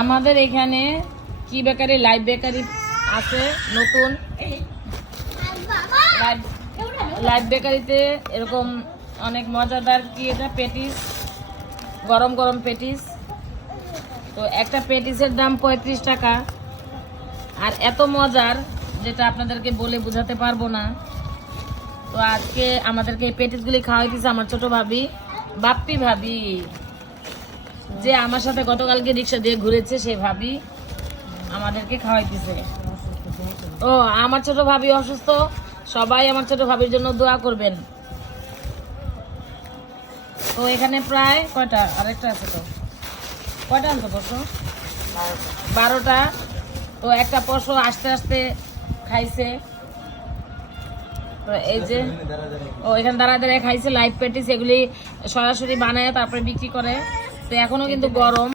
আমাদের এখানে কি বেকারি, লাইভ বেকারি আছে নতুন। লাইভ বেকারিতে এরকম অনেক মজাদার কি এটা পেটিস, গরম গরম পেটিস। তো একটা পেটিসের দাম 35 টাকা। আর এত মজার যেটা আপনাদেরকে বলে বোঝাতে পারবো না। তো আজকে আমাদেরকে এই পেটিসগুলি খাওয়াইতেছে আমার ছোট ভাবি, বাপ্পি ভাবি, যে আমার সাথে গতকালকে রিক্সা দিয়ে ঘুরেছে, সে ভাবি আমাদেরকে খাওয়াইতেছে। ও আমার ছোট ভাবি অসুস্থ, সবাই আমার ছোট ভাবির জন্য দোয়া করবেন। তো এখানে প্রায় কয়টা, আরেকটা আছে তো, কয়টা আনতো পশু? 12টা। তো একটা পশু আস্তে আস্তে খাইছে। তো এই যে ও এখানে দাঁড়া দাঁড়ায় খাইছে লাইভ পেটিস, এগুলি সরাসরি বানায় তারপরে বিক্রি করে। তো এখনো কিন্তু গরম।